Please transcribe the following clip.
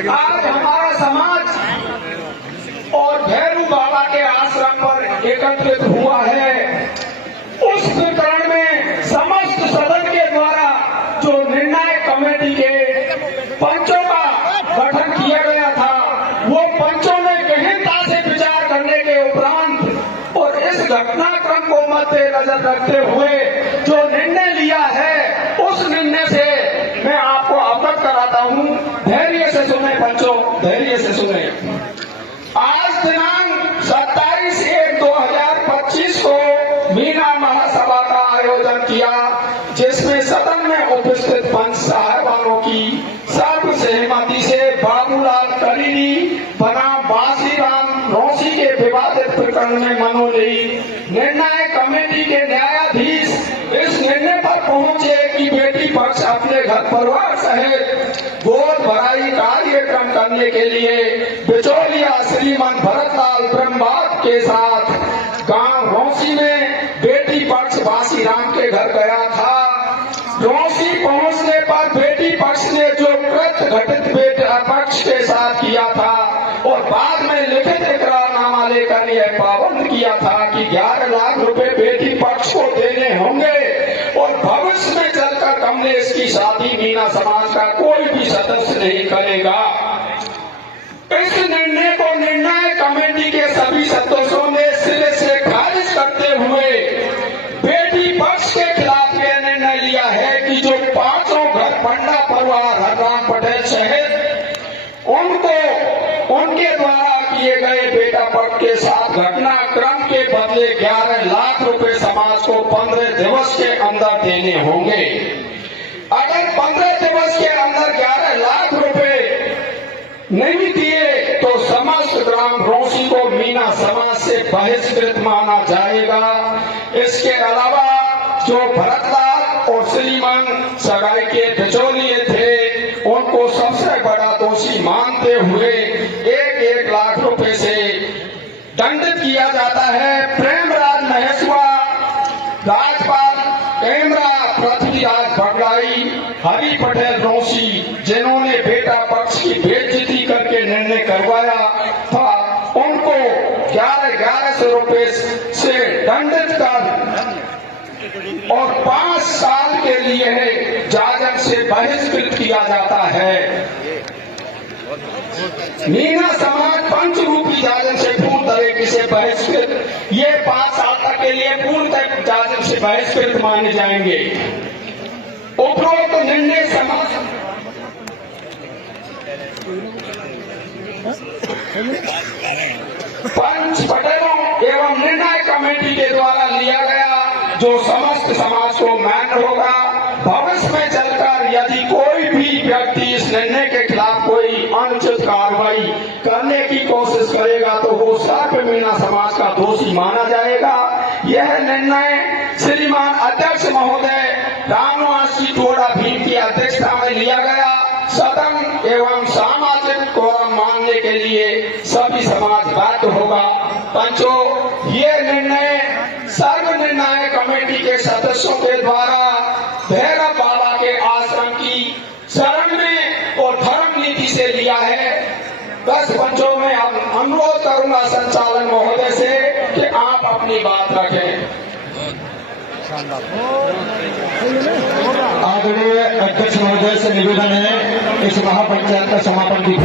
आज हमारा समाज और भैरू बाबा के आश्रम पर एकत्रित हुआ है। उस प्रकरण में समस्त सदन के द्वारा जो निर्णायक कमेटी के पंचों का गठन किया गया था, वो पंचों ने गहनता से विचार करने के उपरांत और इस घटनाक्रम को मद्देनजर रखते हुए जो निर्णय लिया है, उस निर्णय से मैं आपको अवगत कराता हूँ। धैर्य से सुने पंचों, धैर्य से सुने। आज दिनांक 27/1/2025 को मीना महासभा का आयोजन किया, जिसमें सदन में उपस्थित पंच साहिबानों की सर्व सहमति से बाबूलाल करीनी बनाम बासीराम रौसी के विवादित प्रकरण में मनोनीत निर्णायक कमेटी के न्यायाधीश इस निर्णय पर पहुंचे कि बेटी पक्ष अपने घर परिवार सहित गोद भराई कार्यक्रम करने के लिए बिचौलिया श्रीमान भरतलाल ब्रह्मवाद के साथ गांव रौसी में बेटी पक्ष बासीराम के घर गया था। रौसी पहुंचने पर बेटी पक्ष ने जो कृत्य घटित बेटा पक्ष के साथ किया था और बाद में लिखित इकरारनामा लेकर यह पाबंद किया था कि 11 लाख रुपए बेटी पक्ष को देने होंगे और भविष्य में चलकर कमलेश की शादी मीना समाज का कोई भी सदस्य नहीं करेगा। इस निर्णय को निर्णायक कमेटी के सभी सदस्यों ने सिरे से खारिज करते हुए बेटी पक्ष के खिलाफ यह निर्णय लिया है कि जो पांचों घर पंडा परिवार हरराम पटेल सहित उनको उनके द्वारा किए गए बेटा पक्ष के साथ घटनाक्रम के बदले 11 लाख रुपए समाज को 15 दिवस के अंदर देने होंगे। अगर 15 दिवस के अंदर 11 लाख रुपए नहीं दिए तो समस्त ग्राम रौसी को मीना समाज से बहिष्कृत माना जाएगा। इसके अलावा जो भरतलाल और श्रीमान सगाई के बिचौलिए थे, उनको सबसे बड़ा दोषी मानते हुए 1-1 लाख रुपए से दंडित किया जाता है। प्रेमराज महेश्वा, राजपाल कैमरा, पृथ्वीराज बगड़ाई, हरि पटेल रौसी, जिन्होंने बेटा पक्ष की बेइज्जती करके निर्णय करवाया था, उनको 1100 रुपए से दंडित कर और 5 साल के लिए जाजन से बहिष्कृत किया जाता है। मीना समाज पंच रूपी जाजन से पूर्ण तरीके से बहिष्कृत, ये 5 साल तक के लिए पूर्ण जाजन से बहिष्कृत माने जाएंगे। उपरोक्त निर्णय समाज पंच पटेलों एवं निर्णय कमेटी के द्वारा लिया गया, जो समस्त समाज को मान्य होगा। भविष्य में चलकर यदि कोई भी व्यक्ति इस निर्णय के खिलाफ कोई अनुचित कार्रवाई करने की कोशिश करेगा तो वो सर्व मीना समाज का दोषी माना जाएगा। यह निर्णय श्रीमान अध्यक्ष महोदय रामनिवास जी टोड़ा भीम की अध्यक्षता में लिया गया। सदन एवं सामाजिक कोरम मानने के लिए सभी समाज बाध्य होगा। पंचों, ये निर्णय सर्व निर्णायक कमेटी के सदस्यों के द्वारा भैरव बाबा के आश्रम की शरण में और धर्म नीति से लिया है। बस पंचों में अनुरोध करूंगा संचालन महोदय से कि आप अपनी बात रखें। आदरणीय अध्यक्ष महोदय से निवेदन है इस महापंचायत का समापन की